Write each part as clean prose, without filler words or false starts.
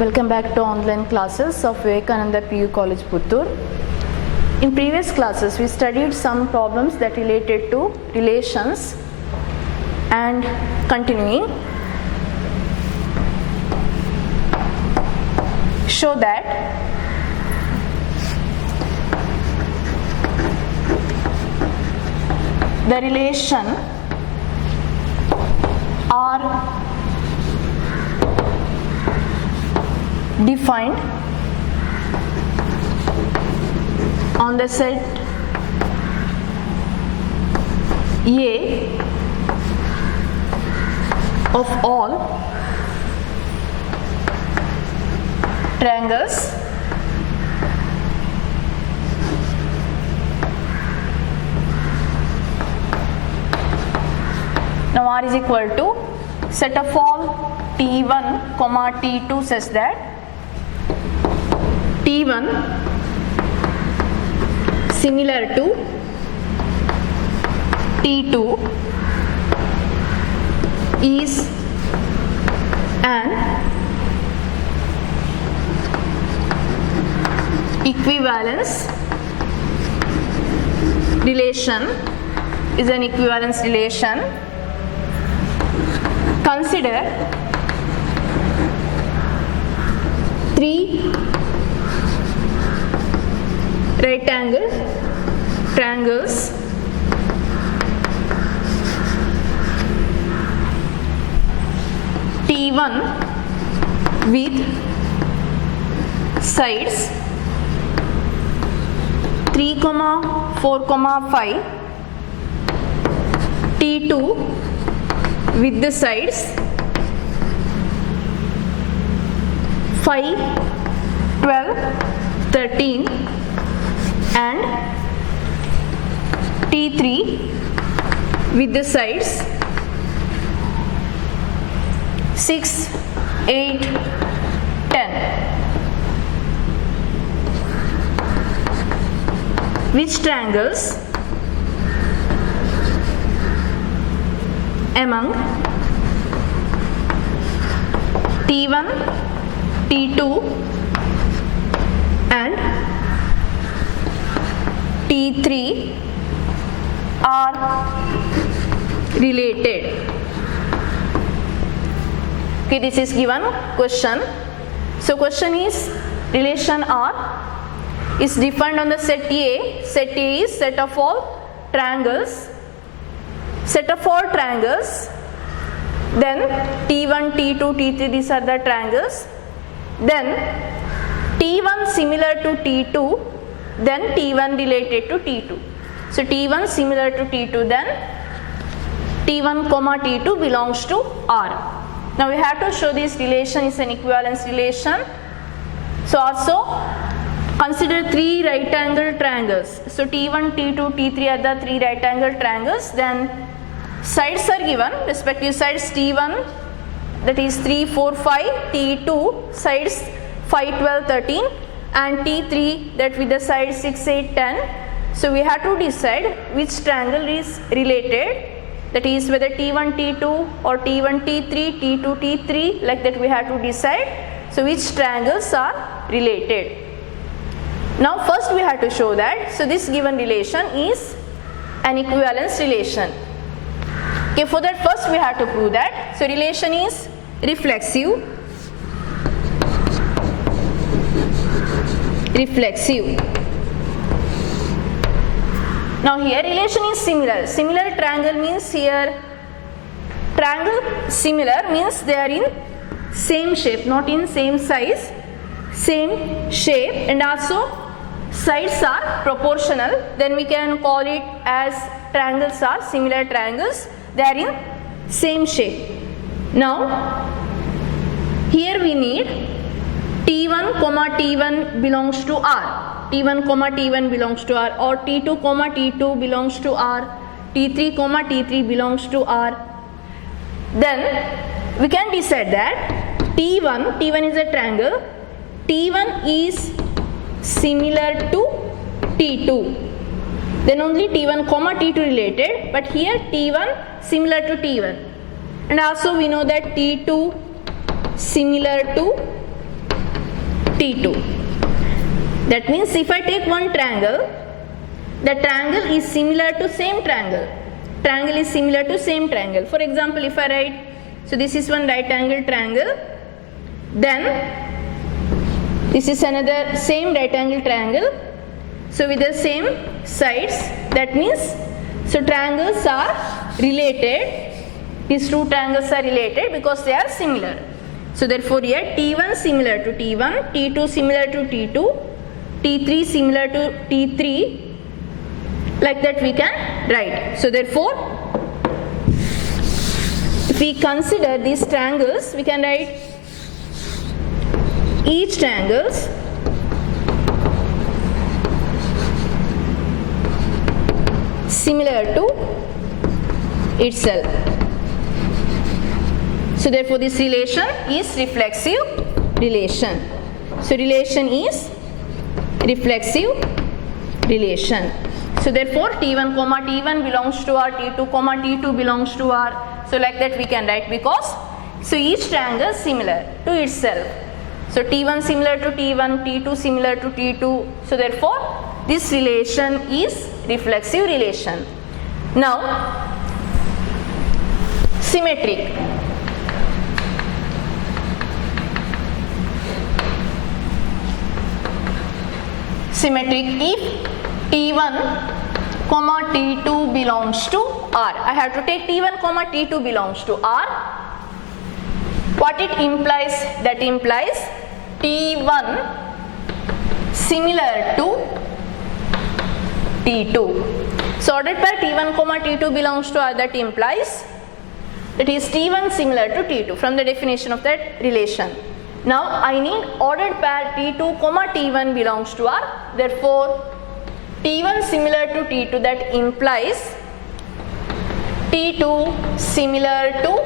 Welcome back to online classes of Vivekananda PU College, Puttur. In previous classes, we studied some problems that related to relations, and continuing, show that the relation are defined on the set A of all triangles now R is equal to set of all T1 comma T2 such that T1 similar to T2 is an equivalence relation, Consider three right angle triangles T1 with sides 3, 4, 5, T2 with the sides 5, 12, 13 and T3 with the sides 6, 8, 10. Which triangles among T1, T2 and T3 are related? Okay, this is given question. So question is relation R is defined on the set A. Set A is set of all triangles. Set of all triangles. Then T1, T2, T3, these are the triangles. Then T1 similar to T2, then T1 related to T2. So T1 similar to T2, then T1 comma T2 belongs to R. Now we have to show this relation is an equivalence relation. So also consider three right angle triangles. So T1, T2, T3 are the three right angle triangles. Then sides are given, respective sides T1 that is 3, 4, 5, T2 sides 5, 12, 13 and T3 that with the sides 6, 8, 10. So we have to decide which triangle is related, that is whether T1, T2 or T1, T3, T2, T3, like that we have to decide. So which triangles are related. Now first we have to show that, so this given relation is an equivalence relation. Okay, for that first we have to prove that. So relation is reflexive. Now here relation is similar. Similar triangle means here triangle similar means they are in same shape, not in same size, same shape, and also sides are proportional. Then we can call it as triangles are similar triangles. They are in same shape. Now here we need T1 comma T1 belongs to R. T1 comma T1 belongs to R, or T2 comma T2 belongs to R, T3 comma T3 belongs to R. Then we can decide that T1 is a triangle. T1 is similar to T2. Then only T1 comma T2 related, but here T1 similar to T1. And also we know that T2 similar to T2. That means if I take one triangle, the triangle is similar to same triangle. Triangle is similar to same triangle. For example, if I write, so this is one right angle triangle, then this is another same right angle triangle, so with the same sides, that means, so triangles are related, these two triangles are related because they are similar. So therefore here T1 similar to T1, T2 similar to T2, T3 similar to T3, like that we can write. So therefore, if we consider these triangles, we can write each triangles similar to itself. So therefore this relation is reflexive relation. So relation is reflexive relation. So therefore T1 comma T1 belongs to R, T2 comma T2 belongs to R. So like that we can write, because so each triangle is similar to itself. So T1 similar to T1, T2 similar to T2. So therefore this relation is reflexive relation. Now symmetric. Symmetric, if T1 comma T2 belongs to R, I have to take T1 comma T2 belongs to R. What it implies? That implies T1 similar to T2. So ordered pair T1 comma T2 belongs to R, that implies that is T1 similar to T2 from the definition of that relation. Now I need ordered pair T2 comma T1 belongs to R, therefore T1 similar to T2, that implies T2 similar to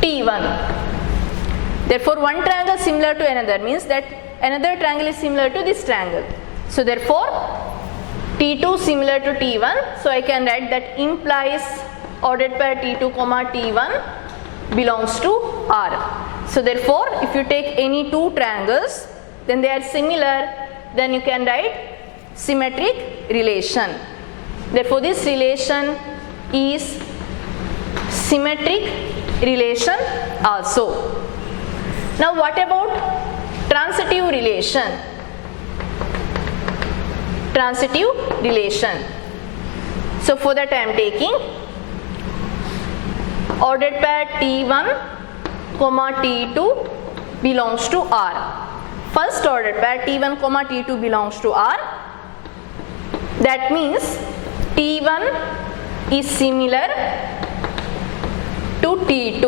T1. Therefore one triangle similar to another means that another triangle is similar to this triangle. So therefore T2 similar to T1, so I can write that implies ordered pair T2 comma T1 belongs to R. So therefore if you take any two triangles, then they are similar, then you can write symmetric relation. Therefore this relation is symmetric relation also. Now what about transitive relation? Transitive relation. So for that I am taking ordered pair T1 comma T2 belongs to R. First ordered pair T1 comma T2 belongs to R. That means T1 is similar to T2.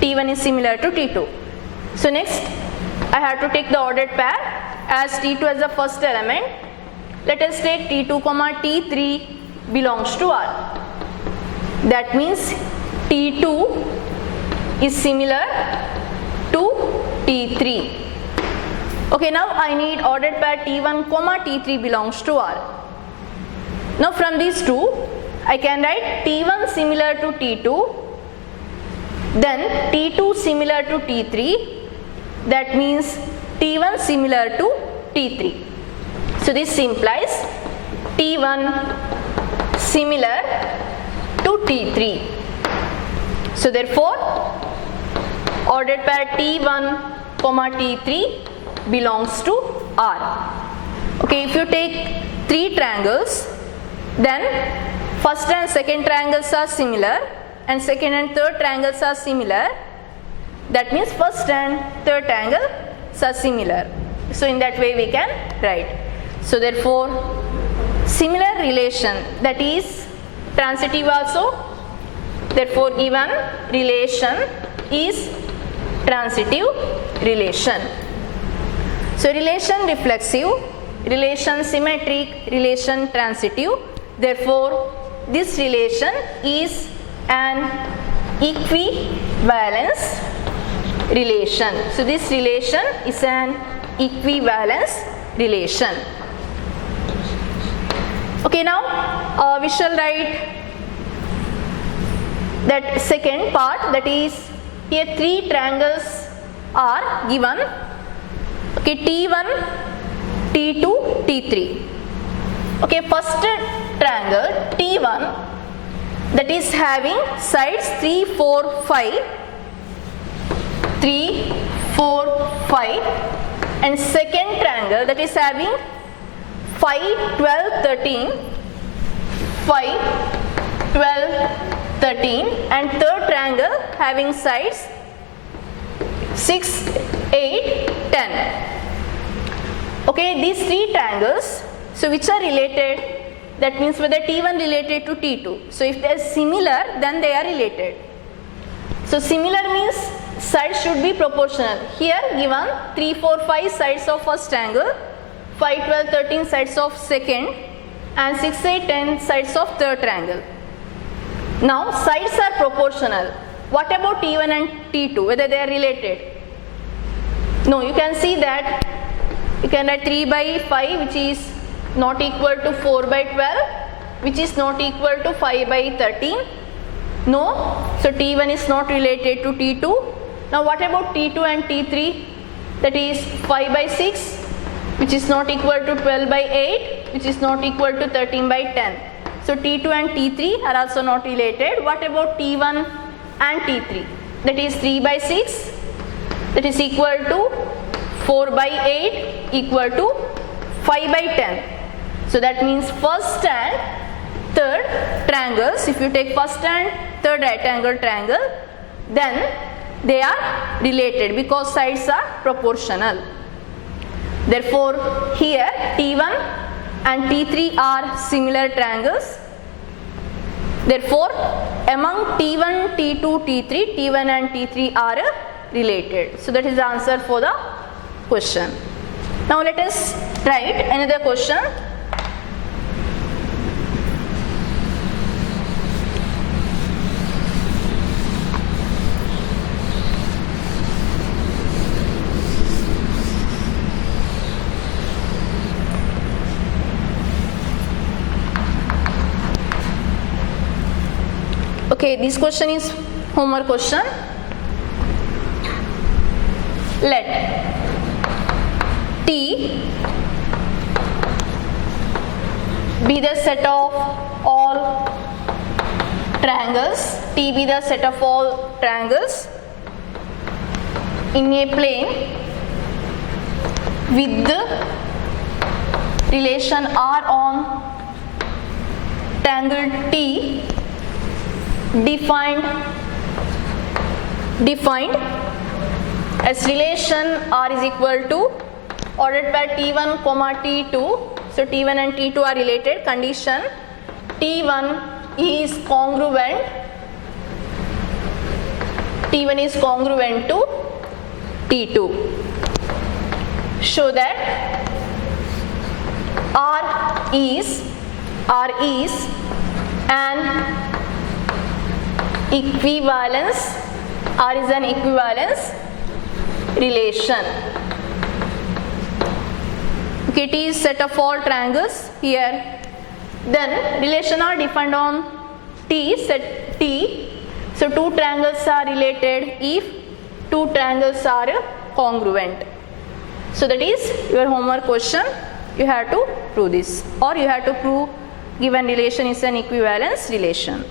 T1 is similar to T2. So next I have to take the ordered pair as T2 as the first element. Let us take T2 comma T3 belongs to R. That means T2 is similar to T3. Okay, now I need ordered pair T1 comma T3 belongs to R. Now from these two I can write T1 similar to T2, then T2 similar to T3, that means T1 similar to T3. So this implies T1 similar to T3. So therefore ordered pair T1 comma T3 belongs to R. Okay, if you take three triangles, then first and second triangles are similar and second and third triangles are similar. That means first and third triangles are similar. So in that way we can write. So therefore similar relation, that is transitive also. Therefore given relation is transitive relation. So relation reflexive, relation symmetric, relation transitive. Therefore this relation is an equivalence relation. So this relation is an equivalence relation. Okay, now we shall write that second part, that is here three triangles are given. Okay, T1, T2, T3. Okay, first triangle T1, that is having sides 3, 4, 5, 3, 4, 5, and second triangle that is having 5, 12, 13, 5, 12, 13, and third triangle having sides 6, 8, 10. Okay, these three triangles, so which are related, that means whether T1 related to T2. So if they are similar, then they are related. So similar means sides should be proportional. Here given 3, 4, 5 sides of first triangle, 5, 12, 13 sides of second, and 6, 8, 10 sides of third triangle. Now sides are proportional. What about T1 and T2, whether they are related? No, you can see that you can write 3 by 5, which is not equal to 4 by 12, which is not equal to 5 by 13. No, so T1 is not related to T2. Now what about T2 and T3? That is 5 by 6, which is not equal to 12 by 8, which is not equal to 13 by 10. So T2 and T3 are also not related. What about T1 and T3? That is 3 by 6, that is equal to 4 by 8 equal to 5 by 10. So that means first and third triangles, if you take first and third right angle triangle, then they are related because sides are proportional. Therefore here T1 and T3 are similar triangles. Therefore among T1, T2, T3, T1 and T3 are related. So that is the answer for the question. Now let us write another question. Okay, this question is homework question. Let T be the set of all triangles. T be the set of all triangles in a plane with the relation R on triangle T defined as relation R is equal to ordered by T1 comma T2. So T1 and T2 are related. Condition T1 is congruent. T1 is congruent to T2. Show that R is an equivalence. R is an equivalence relation. Okay, T is set of all triangles here. Then relation are defined on T, set T. So two triangles are related if two triangles are congruent. So that is your homework question. You have to prove this, or you have to prove given relation is an equivalence relation.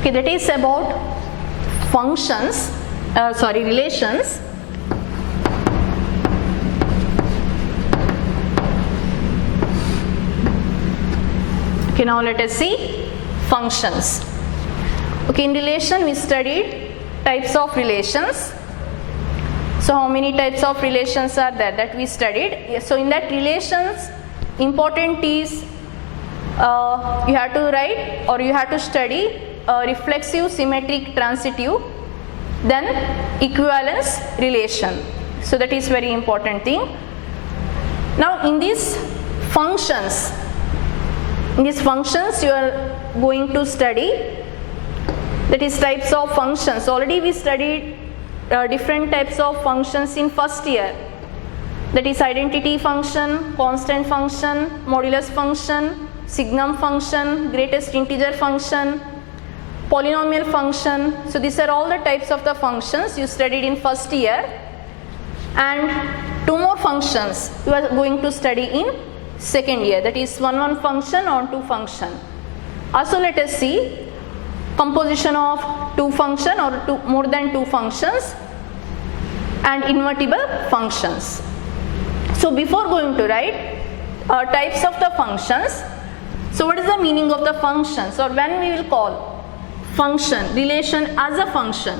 Okay, that is about functions, relations. Okay, now let us see functions. Okay, in relation we studied types of relations. So how many types of relations are there that we studied? So in that relations, important is you have to write or you have to study reflexive, symmetric, transitive, then equivalence relation. So that is very important thing. Now in these functions, In these functions you are going to study, that is types of functions. Already we studied different types of functions in first year, that is identity function, constant function, modulus function, signum function, greatest integer function, polynomial function. So these are all the types of the functions you studied in first year, and two more functions you are going to study in second year, that is one function or two function. Also let us see composition of two function or more than two functions and invertible functions. So before going to write types of the functions, so what is the meaning of the functions, or when we will call function, relation as a function?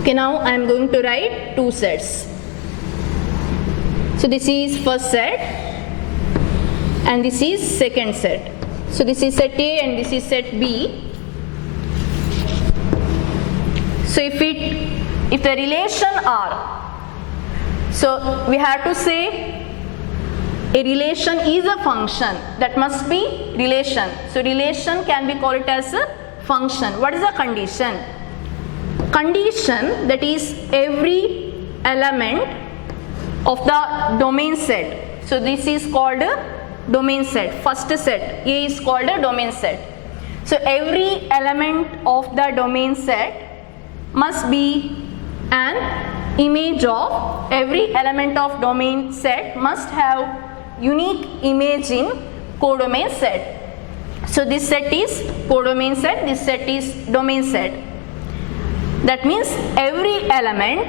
Okay, now I am going to write two sets. So this is first set and this is second set. So this is set A and this is set B. So if the relation R, so we have to say a relation is a function, that must be relation. So relation can be called as a function. What is the condition? Condition, that is every element of the domain set. So this is called a domain set. First set A is called a domain set. So every element of the domain set must be an image of, every element of domain set must have unique image in codomain set. So this set is codomain set, this set is domain set. That means every element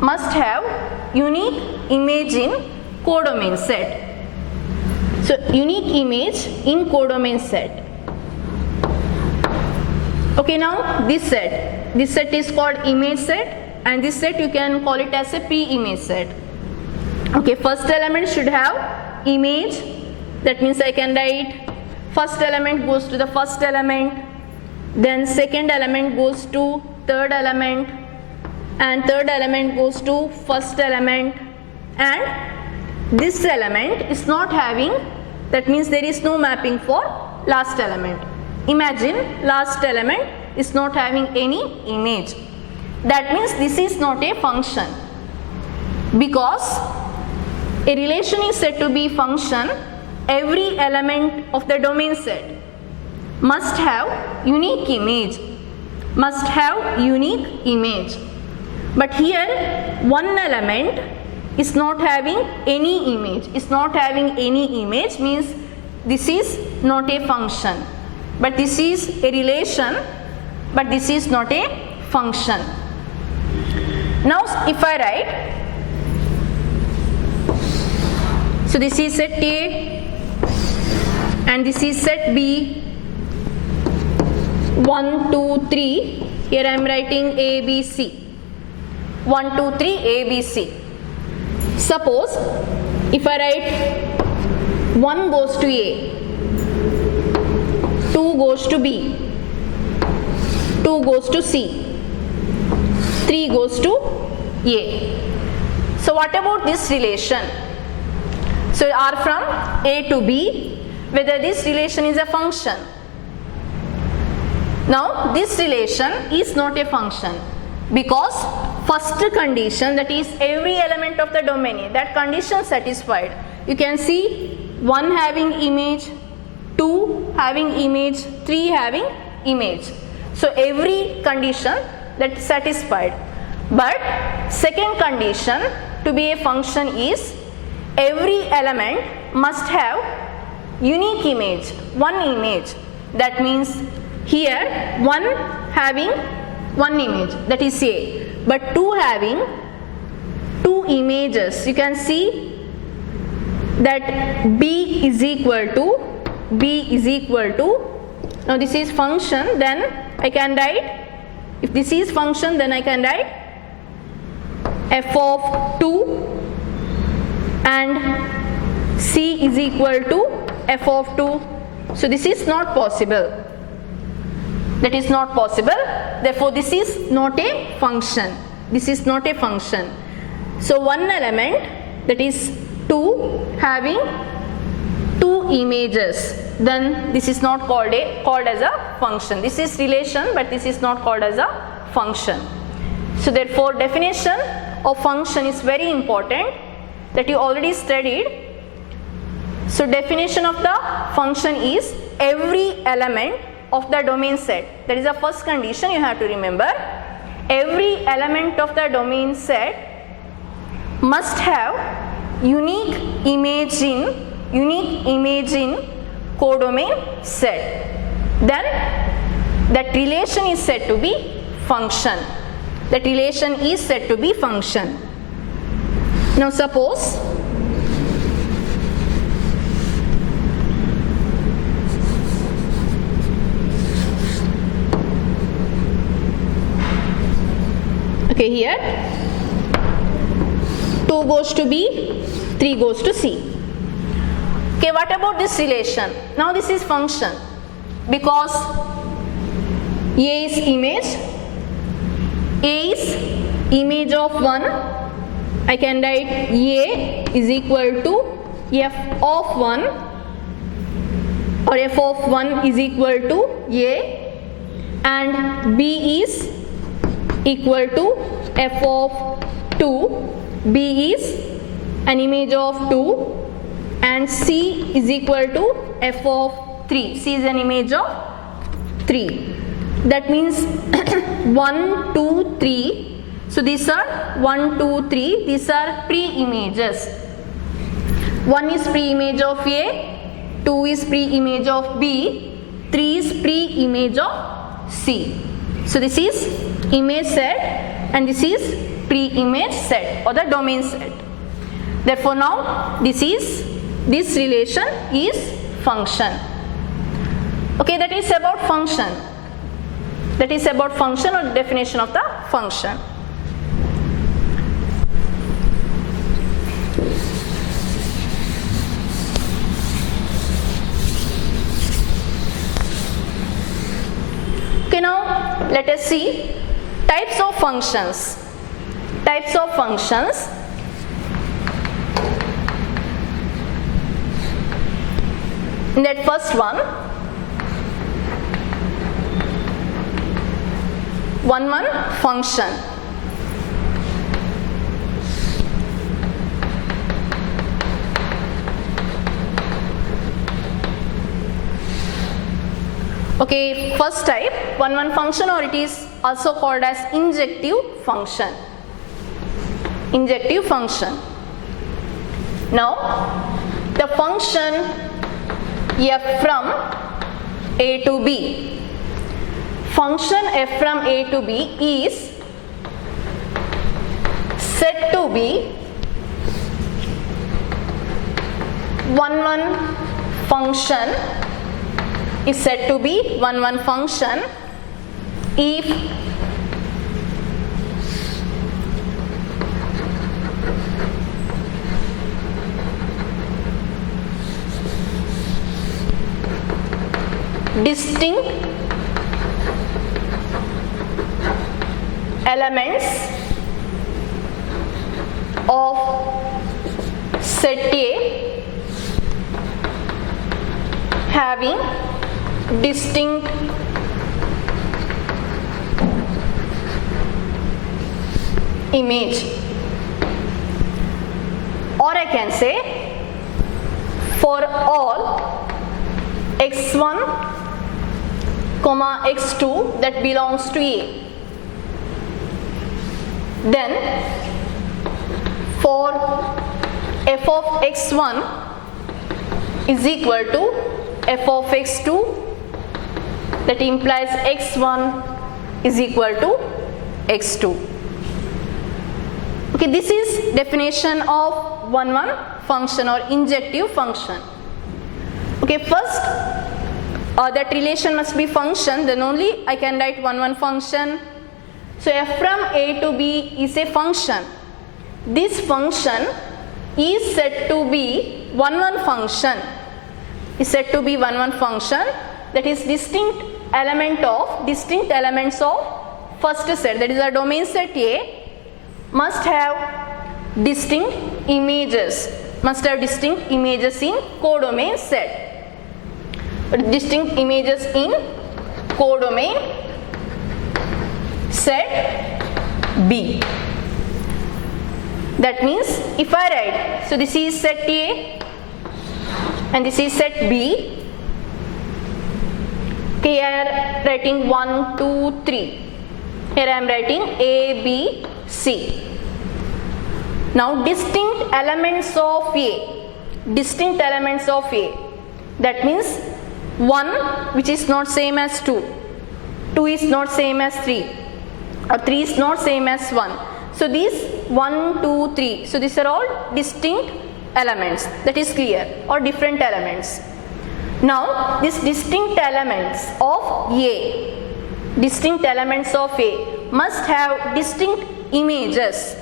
must have unique image in codomain set. So unique image in codomain set. Okay, now this set is called image set, and this set you can call it as a P image set. Okay, first element should have image, that means I can write first element goes to the first element, then second element goes to third element, and third element goes to first element, and this element is not having, that means there is no mapping for last element. Imagine last element is not having any image. That means this is not a function, because a relation is said to be function, every element of the domain set must have unique image, must have unique image. But here one element is not having any image, means this is not a function, but this is a relation, but this is not a function. Now if I write, so this is set A and this is set B, 1, 2, 3, here I am writing A, B, C, 1, 2, 3, A, B, C. Suppose if I write 1 goes to A, 2 goes to B, 2 goes to C, 3 goes to A. So what about this relation? So R from A to B, whether this relation is a function. Now this relation is not a function, because first condition, that is every element of the domain, that condition satisfied. You can see 1 having image, 2 having image, 3 having image. So every condition that satisfied. But second condition to be a function is every element must have unique image, one image. That means here 1 having one image, that is A, but 2 having 2 images. You can see that B is equal to, now this is function, then I can write, if this is function, then I can write f of 2 and C is equal to f of 2. So this is not possible. That is not possible. Therefore, this is not a function. This is not a function. So one element, that is 2 having two images, then this is not called as a function. This is relation, but this is not called as a function. So therefore definition of function is very important, that you already studied. So definition of the function is every element of the domain set. That is the first condition you have to remember. Every element of the domain set must have unique image in codomain set. Then that relation is said to be function. That relation is said to be function. Now suppose okay, here 2 goes to B, 3 goes to C. Okay, what about this relation? Now this is function because A is image of 1. I can write A is equal to f of 1, or f of 1 is equal to A, and B is equal to f of 2. B is an image of 2, and C is equal to f of 3. C is an image of 3. That means 1, 2, 3. So these are 1, 2, 3. These are pre-images. 1 is pre-image of A, 2 is pre-image of B, 3 is pre-image of C. So this is image set and this is pre-image set or the domain set. Therefore now this relation is function. Okay, that is about function. That is about function or definition of the function. Okay, now let us see types of functions. Types of functions. In that first one, 1 function. Okay, first type 1 function, or it is also called as injective function. Injective function. Now the function f from A to B. Function f from A to B is said to be 1 function, is said to be 1 function if distinct elements of set A having distinct image, or I can say for all x1 comma x2 that belongs to A, then for f of x1 is equal to f of x2, that implies x1 is equal to x2. Okay, this is definition of 1 function or injective function. Okay, first that relation must be function, then only I can write 1 function. So f from A to B is a function. This function is said to be 1 function. Is said to be 1 function, that is distinct elements of first set, that is a domain set A, must have distinct images. must have distinct images in codomain set. Distinct images in codomain set B. That means if I write, so this is set A and this is set B. Okay, I am writing 1, 2, 3. Here I am writing A, B, C. Now distinct elements of A. Distinct elements of A. That means 1 which is not same as 2. 2 is not same as 3. Or 3 is not same as 1. So these 1, 2, 3. So these are all distinct elements. That is clear. Or different elements. Now these distinct elements of A. Distinct elements of A must have distinct images.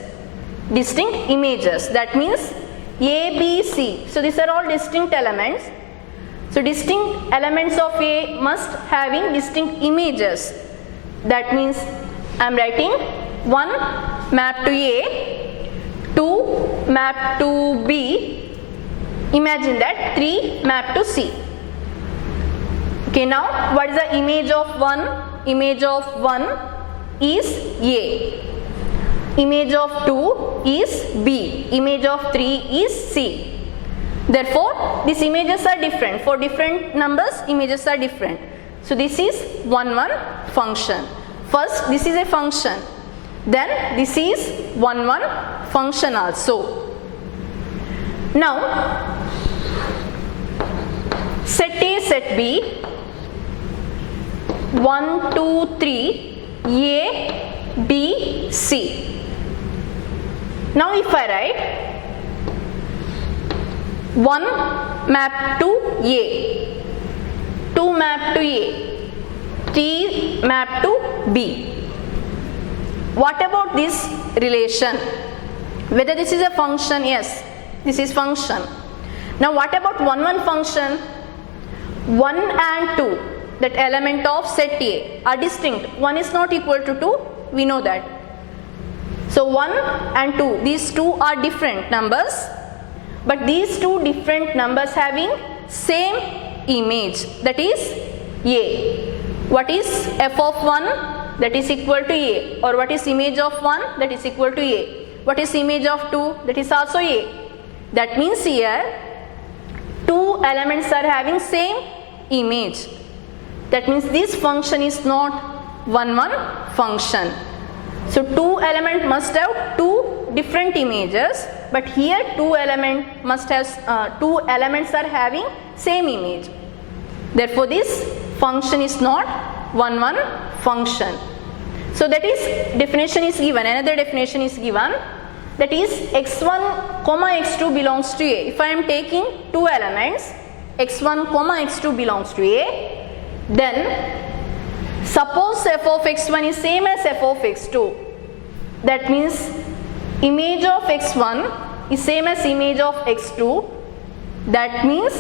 Distinct images. That means A, B, C. So these are all distinct elements. So distinct elements of A must having distinct images. That means I am writing 1 map to A, 2 map to B, imagine that 3 map to C. Okay, now what is the image of 1? Image of 1 is A. Image of 2 is B. Image of 3 is C. Therefore, these images are different. For different numbers, images are different. So this is 1, 1 function. First, this is a function. Then this is 1, 1 function also. Now, set A, set B, 1, 2, 3, A, B, C. Now if I write 1 map to A, 2 map to A, 3 map to B. What about this relation? Whether this is a function? Yes, this is function. Now what about 1, 1 function? 1 and 2, that element of set A are distinct. 1 is not equal to 2, we know that. So 1 and 2, these two are different numbers, but these two different numbers having same image, that is A. What is f of 1? That is equal to A. Or what is image of 1? That is equal to A. What is image of 2? That is also A. That means here two elements are having same image. That means this function is not 1, 1 function. So two element must have two different images, but here two elements are having same image. Therefore this function is not 1, 1 function. So that is definition is given. Another definition is given, that is x1 comma x2 belongs to A. If I am taking two elements, x1 comma x2 belongs to A, then suppose f of x1 is same as f of x2. That means image of x1 is same as image of x2. That means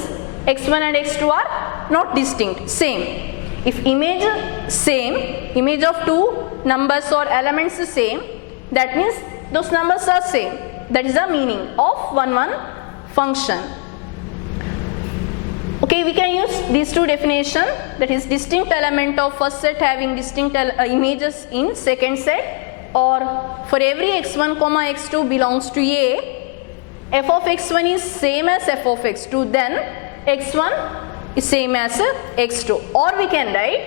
x1 and x2 are not distinct, same. If image same, image of two numbers or elements is same, that means those numbers are same. That is the meaning of 1, 1 function. Okay, we can use these two definitions, that is distinct element of first set having distinct images in second set, or for every x1 comma x2 belongs to A, f of x1 is same as f of x2, then x1 is same as x2. Or we can write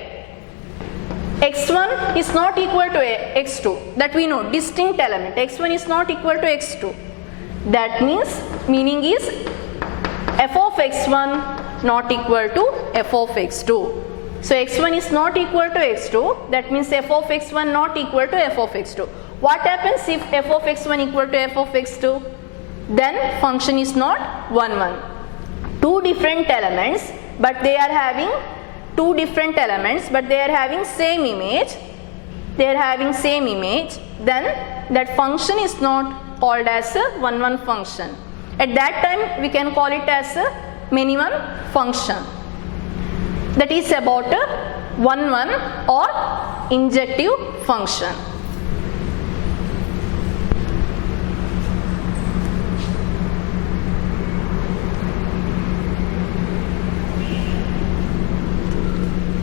x1 is not equal to x2, that we know, distinct element, x1 is not equal to x2. That means meaning is f of x1 not equal to f of x2. So x1 is not equal to x2, that means f of x1 not equal to f of x2. What happens if f of x1 equal to f of x2? Then function is not 1, 1. Two different elements, but they are having two different elements, but they are having same image. They are having same image. Then that function is not called as a 1, 1 function. At that time we can call it as a many one function. That is about a 1, 1 or injective function.